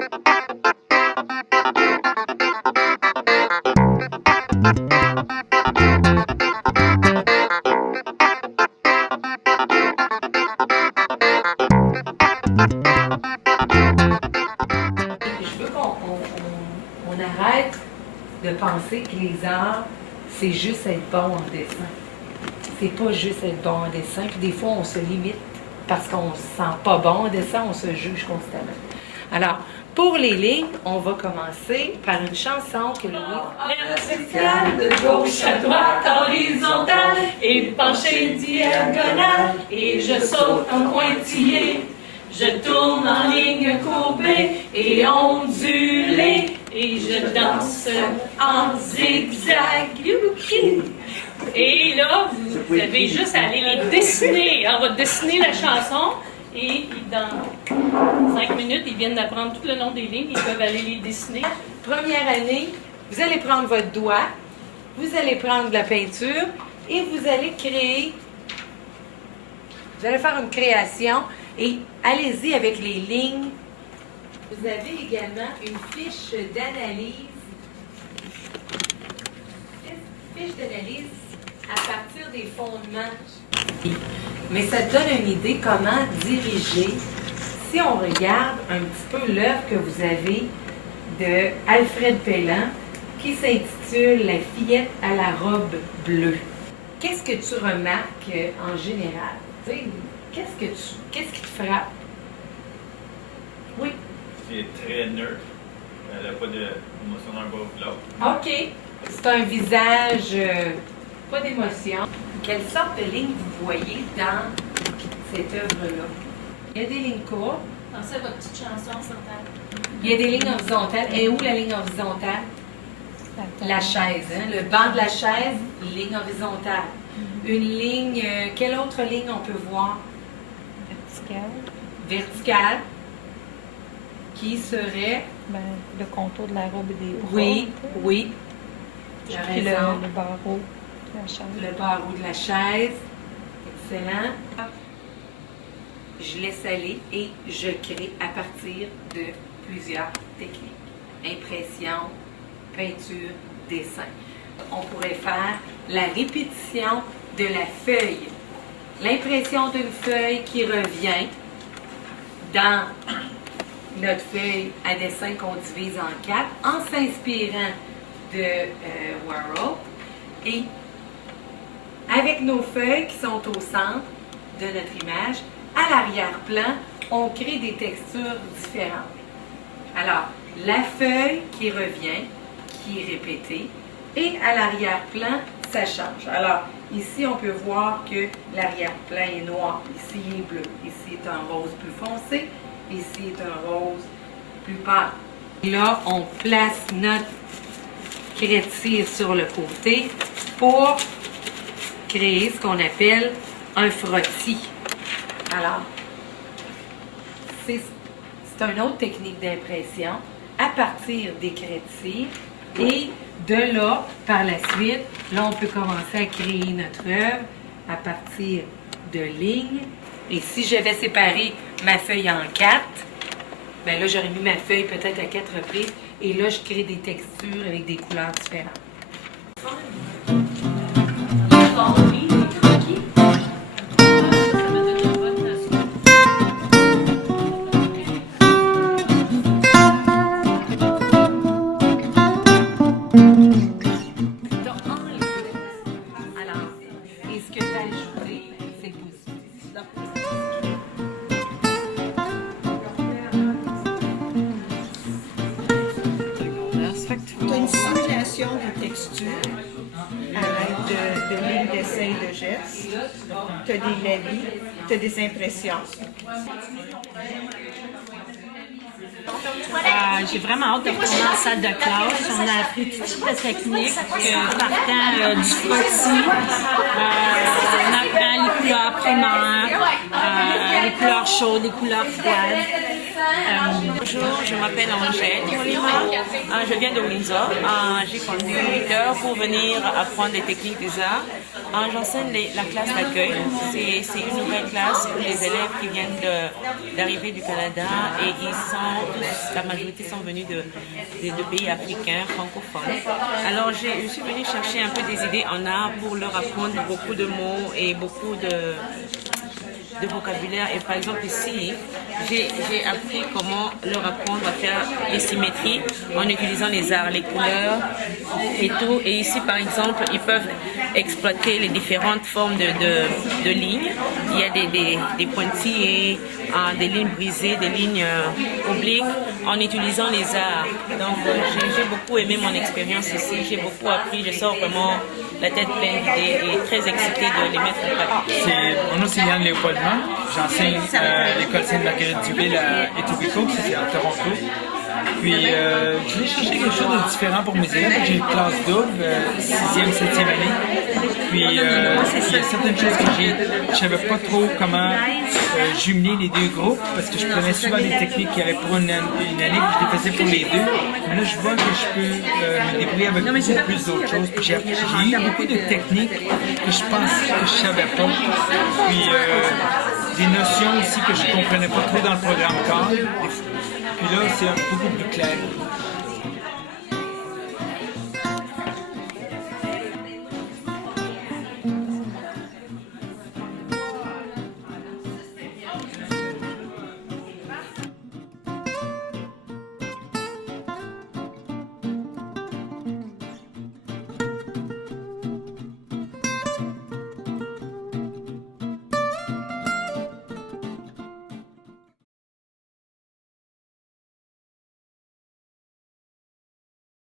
Je veux qu'on arrête de penser que les arts, c'est juste être bon en dessin. C'est pas juste être bon en dessin. Puis des fois, on se limite parce qu'on se sent pas bon en dessin, on se juge constamment. Alors, pour les lignes, on va commencer par une chanson que Louis... Verticale, de gauche à droite, horizontale, et penchée diagonale, et je saute en pointillé. Je tourne en ligne courbée et ondulée, et je danse en zigzag. Youpi! Et là, vous avez juste à aller les dessiner. On va dessiner la chanson et dans 5 minutes, ils viennent d'apprendre tout le long des lignes. Ils peuvent aller les dessiner. Première année, vous allez prendre votre doigt, vous allez prendre de la peinture et vous allez créer. Vous allez faire une création et allez-y avec les lignes. Vous avez également une fiche d'analyse. Fiche d'analyse à partir des fondements. Mais ça te donne une idée comment diriger. Si on regarde un petit peu l'œuvre que vous avez de Alfred Pellan, qui s'intitule La fillette à la robe bleue. Qu'est-ce que tu remarques en général? Tu sais, qu'est-ce qui te frappe? Oui. C'est très neutre. Elle n'a pas d'émotion d'un bas ou de l'autre. OK. C'est un visage, pas d'émotion. Quelle sorte de ligne vous voyez dans cette œuvre-là? Il y a des lignes courtes. Pensez à votre petite chanson, Chantal. Il y a des lignes horizontales. Et où la ligne horizontale? La chaise. Hein? Le banc de la chaise, ligne horizontale. Une ligne, quelle autre ligne on peut voir? Verticale. Verticale. Qui serait? Ben, le contour de la robe et des bras. Oui, oui. Puis J'ai le raison. barreau de la chaise. Le barreau de la chaise. Excellent. Je laisse aller et je crée à partir de plusieurs techniques. Impression, peinture, dessin. On pourrait faire la répétition de la feuille. L'impression d'une feuille qui revient dans notre feuille à dessin qu'on divise en 4 en s'inspirant de Warhol et avec nos feuilles qui sont au centre de notre image, à l'arrière-plan, on crée des textures différentes. Alors, la feuille qui revient, qui est répétée, et à l'arrière-plan, ça change. Alors, ici, on peut voir que l'arrière-plan est noir. Ici, il est bleu. Ici, est un rose plus foncé. Ici, est un rose plus pâle. Et là, on place notre créative sur le côté pour créer ce qu'on appelle un frottis. Alors, c'est une autre technique d'impression à partir des créatives et de là, par la suite, là, on peut commencer à créer notre œuvre à partir de lignes. Et si j'avais séparé ma feuille en 4, bien là, j'aurais mis ma feuille peut-être à 4 reprises et là, je crée des textures avec des couleurs différentes. Tu as une simulation de texture à l'aide de lignes d'essai et de gestes. Tu as des lavis, tu as des impressions. J'ai vraiment hâte de retourner en salle de classe. On a appris toutes sortes de techniques, partant du frottis, on apprend les couleurs primaires, les couleurs chaudes, les couleurs froides. Bonjour, je m'appelle Angèle Molima. Je viens de Windsor. J'ai conduit 8 heures pour venir apprendre les techniques des arts. J'enseigne la classe d'accueil. C'est une nouvelle classe pour les élèves qui viennent d'arriver du Canada et la majorité sont venus de pays africains, francophones. Alors je suis venue chercher un peu des idées en art pour leur apprendre beaucoup de mots et beaucoup de vocabulaire. Et par exemple ici, j'ai appris comment leur apprendre à faire les symétries en utilisant les arts, les couleurs et tout. Et ici par exemple, ils peuvent exploiter les différentes formes de lignes. Il y a des pointillés, des lignes brisées, des lignes obliques en utilisant les arts. Donc j'ai beaucoup aimé mon expérience ici, j'ai beaucoup appris, je sors vraiment la tête pleine d'idées et très excitée de les mettre en pratique. Mon nom c'est Yann Léopoldman. J'enseigne à l'école Sainte-Marguerite-du-Ville à Etobicoke, c'est à Toronto. Puis je voulais chercher quelque chose de différent pour mes élèves. J'ai une classe double, 6e, 7e année. Puis il y a certaines choses que je ne savais pas trop comment jumeler les deux groupes parce que je prenais souvent des techniques qui avaient pour une année puis je les faisais pour les deux. Mais là, je vois que je peux me débrouiller avec beaucoup plus d'autres choses. Puis j'ai eu beaucoup de techniques que je pensais que je ne savais pas. Puis des notions aussi que je ne comprenais pas trop dans le programme cadre. Puis là, c'est beaucoup plus clair.